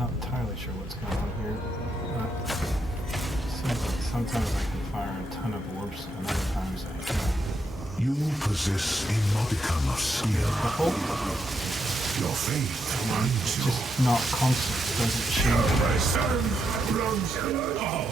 not entirely sure what's going on here, but it seems like sometimes I can fire a ton of orbs, and other times I can't. You possess a modicum of skill. Purple? Your fate finds you. Just not constant, doesn't change. My son runs. Oh,